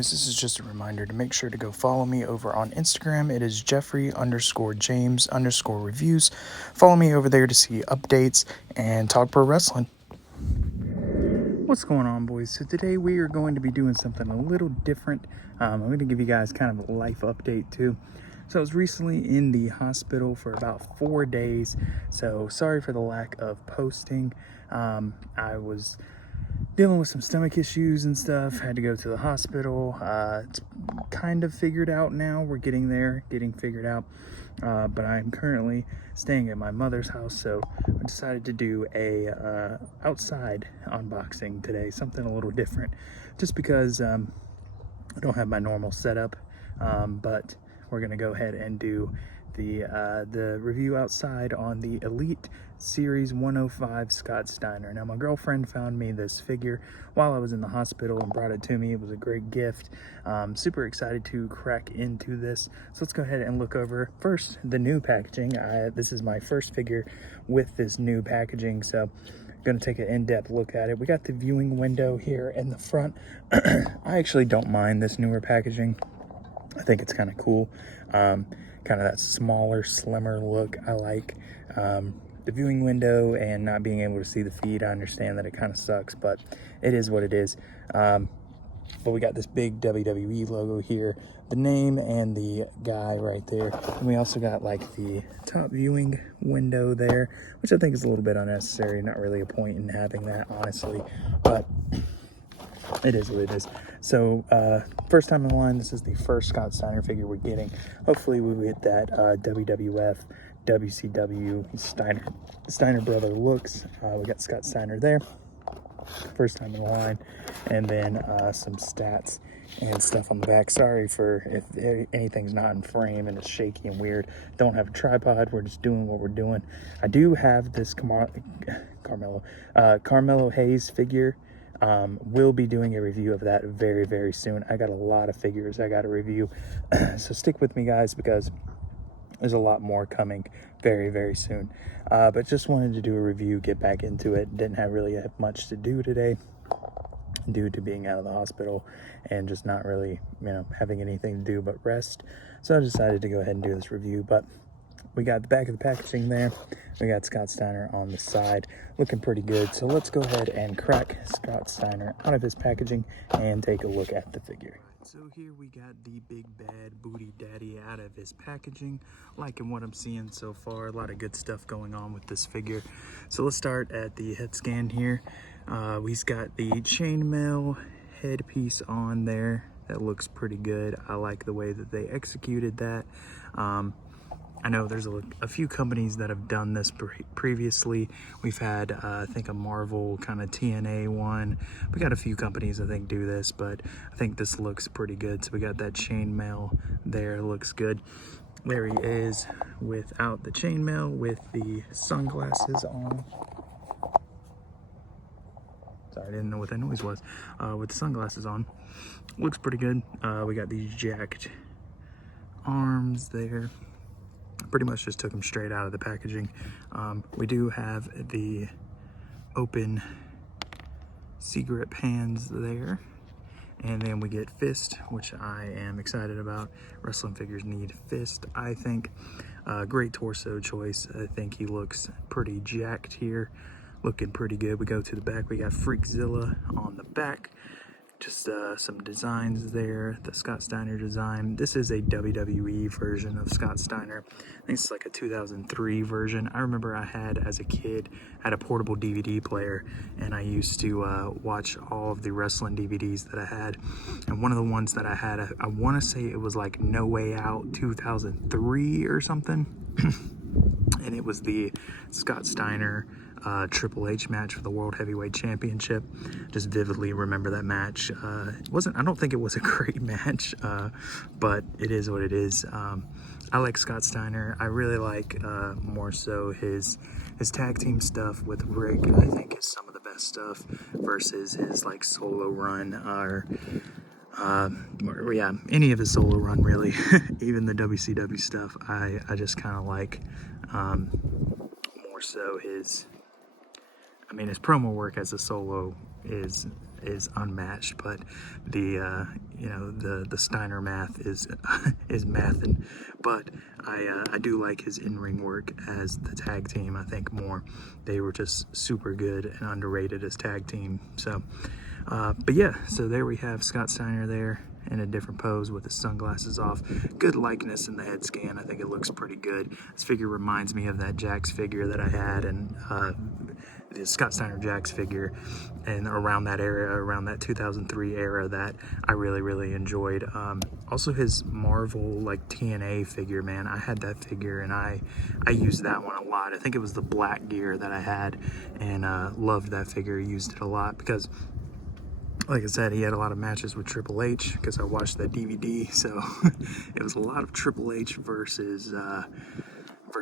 guys, this is just a reminder to make sure to go follow me over on Instagram. It is Jeffrey_James_reviews. Follow me over there to see updates and talk pro wrestling. What's going on, boys? So today we are going to be doing something a little different. I'm going to give you guys kind of a life update too. So I was recently in the hospital for about 4 days, so sorry for the lack of posting. I was dealing with some stomach issues and stuff, had to go to the hospital. It's kind of figured out now. We're getting there, getting figured out. But I'm currently staying at my mother's house, so I decided to do a outside unboxing today, something a little different, just because I don't have my normal setup. But we're gonna go ahead and do the review outside on the Elite Series 105 Scott Steiner. Now, my girlfriend found me this figure while I was in the hospital and brought it to me. It was a great gift. Super excited to crack into this. So let's go ahead and look over first the new packaging. This is my first figure with this new packaging, so I'm gonna take an in-depth look at it. We got the viewing window here in the front. I actually don't mind this newer packaging. I think it's kind of cool. Kind of that smaller, slimmer look I like. The viewing window and not being able to see the feed, I understand that it kind of sucks, but it is what it is. But we got this big WWE logo here, the name and the guy right there. And we also got like the top viewing window there, which I think is a little bit unnecessary. Not really a point in having that, honestly, but it is what it is. So first time in line, this is the first Scott Steiner figure we're getting. Hopefully we get that WWF, WCW Steiner brother looks. We got Scott Steiner there, first time in line, and then some stats and stuff on the back. Sorry for if anything's not in frame and it's shaky and weird. Don't have a tripod, we're just doing what we're doing. I do have this Carmelo Hayes figure. We'll be doing a review of that very, very soon. I got a lot of figures I got to review, so stick with me, guys, because there's a lot more coming very, very soon. But just wanted to do a review, get back into it. Didn't really have much to do today due to being out of the hospital and just not really, having anything to do but rest. So I decided to go ahead and do this review. But we got the back of the packaging there. We got Scott Steiner on the side, looking pretty good. So let's go ahead and crack Scott Steiner out of his packaging and take a look at the figure. So here we got the big bad booty daddy out of his packaging. Liking what I'm seeing so far. A lot of good stuff going on with this figure. So let's start at the head scan here. We've got the chainmail headpiece on there. That looks pretty good. I like the way that they executed that. I know there's a few companies that have done this previously. We've had, I think, a Marvel kind of TNA one. We got a few companies, I think, do this, but I think this looks pretty good. So we got that chainmail there, looks good. There he is without the chainmail with the sunglasses on. Sorry, I didn't know what that noise was. With the sunglasses on. Looks pretty good. We got these jacked arms there. Pretty much just took them straight out of the packaging. We do have the open cigarette pans there. And then we get fist, which I am excited about. Wrestling figures need fist, I think. Great torso choice. I think he looks pretty jacked here. Looking pretty good. We go to the back. We got Freakzilla on the back. Just some designs there, the Scott Steiner design. This is a WWE version of Scott Steiner. I think it's like a 2003 version. I remember I had, as a kid, had a portable DVD player, and I used to watch all of the wrestling DVDs that I had. And one of the ones that I had, I want to say it was like No Way Out 2003 or something. And it was the Scott Steiner Triple H match for the World Heavyweight Championship. Just vividly remember that match. I don't think it was a great match, but it is what it is. I like Scott Steiner. I really like more so his tag team stuff with Rick. I think is some of the best stuff versus his like solo run or yeah, any of his solo run really. Even the WCW stuff, I just kind of like more so his promo work as a solo is is unmatched, but the you know, the Steiner math is is mathin'. But I do like his in-ring work as the tag team. I think more they were just super good and underrated as tag team. So but yeah, so there we have Scott Steiner there in a different pose with his sunglasses off. Good likeness in the head scan. I think it looks pretty good. This figure reminds me of that Jax figure that I had, and the Scott Steiner Jax figure, and around that era, around that 2003 era, that I really enjoyed. Also his Marvel like TNA figure, man, I had that figure and I used that one a lot. I think it was the black gear that I had, and loved that figure. Used it a lot because, like I said, he had a lot of matches with Triple H, because I watched that DVD, so it was a lot of Triple H versus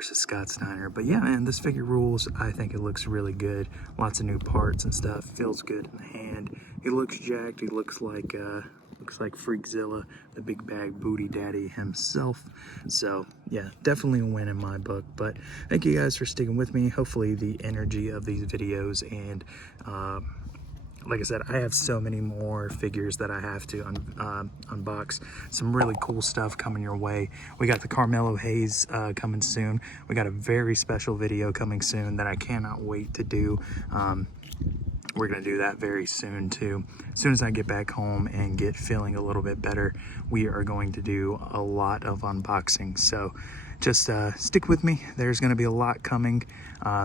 Scott Steiner. But yeah, man, this figure rules. I think it looks really good. Lots of new parts and stuff. Feels good in the hand. He looks jacked. He looks like Freakzilla, the big bag booty daddy himself. So yeah, definitely a win in my book. But thank you guys for sticking with me. Hopefully the energy of these videos, and like I said, I have so many more figures that I have to unbox. Some really cool stuff coming your way. We got the Carmelo Hayes coming soon. We got a very special video coming soon that I cannot wait to do. We're gonna do that very soon too. As soon as I get back home and get feeling a little bit better, we are going to do a lot of unboxing. So just stick with me. There's gonna be a lot coming.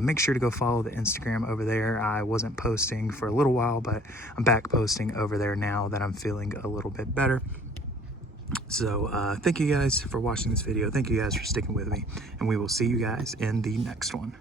Make sure to go follow the Instagram over there. I wasn't posting for a little while, but I'm back posting over there now that I'm feeling a little bit better. So thank you guys for watching this video. Thank you guys for sticking with me, and we will see you guys in the next one.